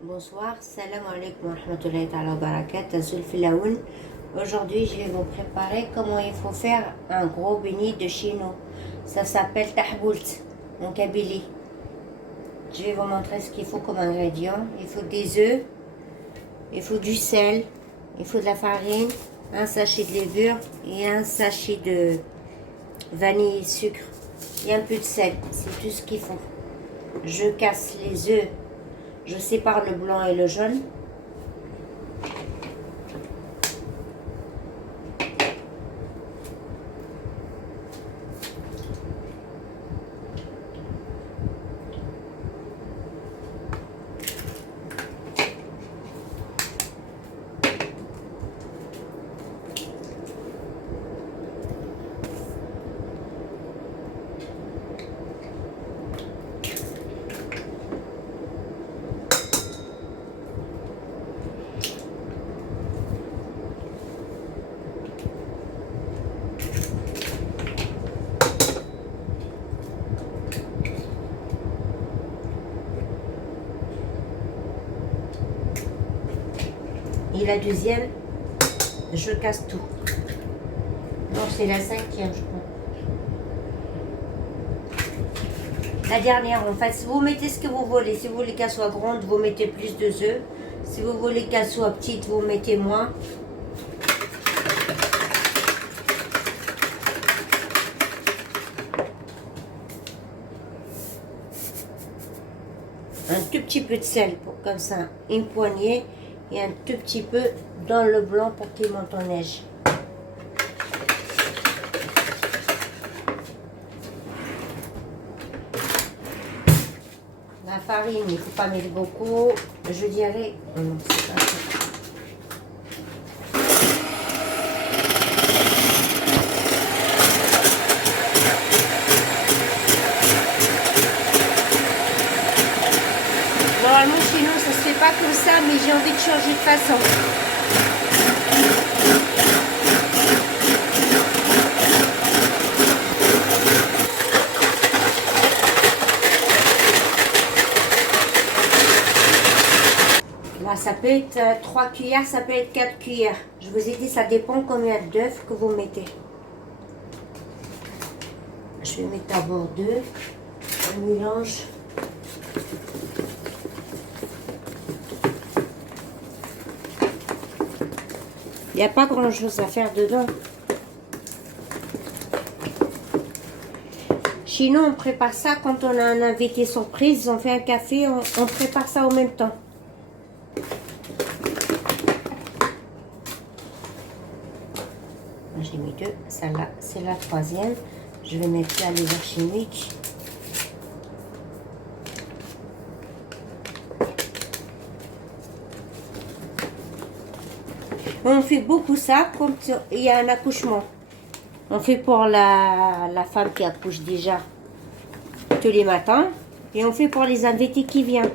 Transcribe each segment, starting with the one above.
Bonsoir, salam alaikum wa rahmatullahi ta'ala wa barakatuh, Zulfilaoun. Aujourd'hui, je vais vous préparer comment il faut faire un gros béni de chez nous. Ça s'appelle tahboult en Kabylie. Je vais vous montrer ce qu'il faut comme ingrédients. Il faut des œufs, il faut du sel, il faut de la farine, un sachet de levure et un sachet de vanille et sucre. Et un peu de sel, c'est tout ce qu'il faut. Je casse les œufs. Je sépare le blanc et le jaune. Et la deuxième, je casse tout. Donc c'est la cinquième, je crois. La dernière, en fait, si vous mettez ce que vous voulez. Si vous voulez qu'elle soit grande, vous mettez plus de œufs. Si vous voulez qu'elle soit petite, vous mettez moins. Un tout petit peu de sel, pour comme ça, une poignée. Et un tout petit peu dans le blanc pour qu'il monte en neige. La farine, il ne faut pas mettre beaucoup. Je dirais... Non, c'est pas ça. Normalement, chez nous, ça se fait pas comme ça, mais j'ai envie de changer de façon. Là, ça peut être 3 cuillères, ça peut être 4 cuillères. Je vous ai dit, ça dépend combien d'œufs que vous mettez. Je vais mettre d'abord 2. Je mélange. Il n'y a pas grand chose à faire dedans. Chez nous, on prépare ça quand on a un invité surprise. On fait un café, on prépare ça en même temps. J'ai mis 2. Celle-là, c'est la troisième. Je vais mettre la levure chimique. On fait beaucoup ça quand il y a un accouchement. On fait pour la femme qui accouche déjà tous les matins. Et on fait pour les invités qui viennent.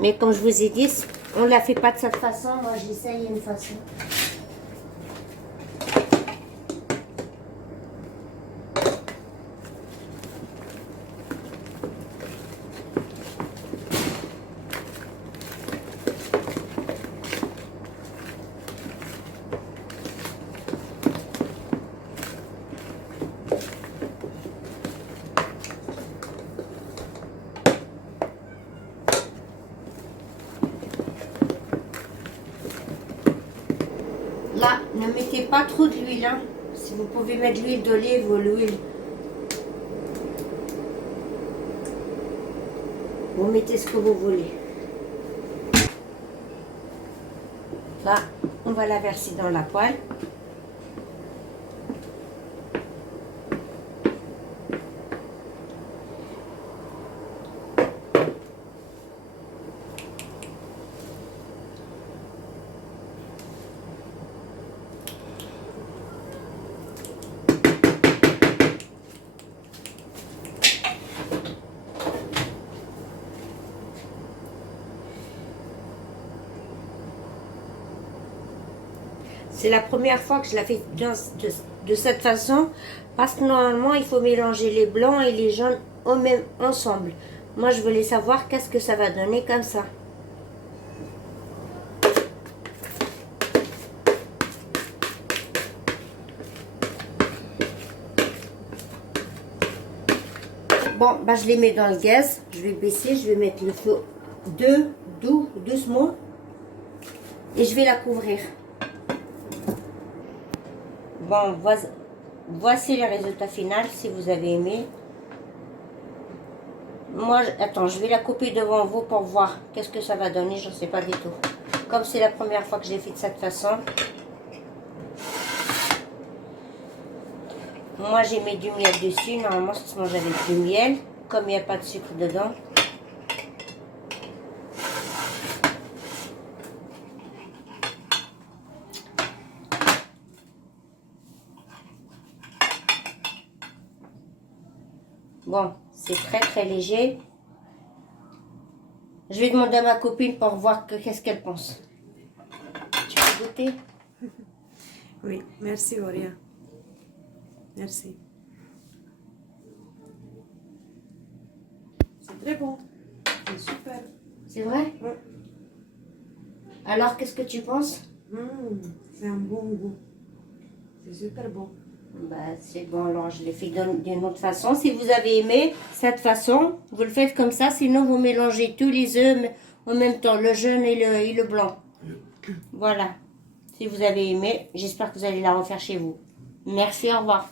Mais comme je vous ai dit, on ne la fait pas de cette façon. Moi, j'essaye une façon. Là, ne mettez pas trop d'huile. Hein. Si vous pouvez mettre l'huile d'olive ou l'huile. Vous mettez ce que vous voulez. Là, on va la verser dans la poêle. C'est la première fois que je la fais de cette façon parce que normalement il faut mélanger les blancs et les jaunes ensemble. Moi je voulais savoir qu'est-ce que ça va donner comme ça. Bon, bah je les mets dans le gaz, je vais baisser, je vais mettre le feu doucement et je vais la couvrir. Bon, voici le résultat final si vous avez aimé. Moi, attends, je vais la couper devant vous pour voir qu'est-ce que ça va donner, je ne sais pas du tout. Comme c'est la première fois que je l'ai fait de cette façon. Moi, j'ai mis du miel dessus. Normalement, ça se mange avec du miel. Comme il n'y a pas de sucre dedans. Bon, c'est très léger. Je vais demander à ma copine pour voir qu'est-ce qu'elle pense. Tu veux goûter? Oui, merci Auria. Merci. C'est très bon. C'est super. C'est vrai? Oui. Alors, qu'est-ce que tu penses? C'est un bon goût. C'est super bon. Bah, c'est bon, alors je l'ai fait d'une autre façon. Si vous avez aimé cette façon, vous le faites comme ça. Sinon, vous mélangez tous les œufs en même temps, le jaune et le blanc. Voilà. Si vous avez aimé, j'espère que vous allez la refaire chez vous. Merci, au revoir.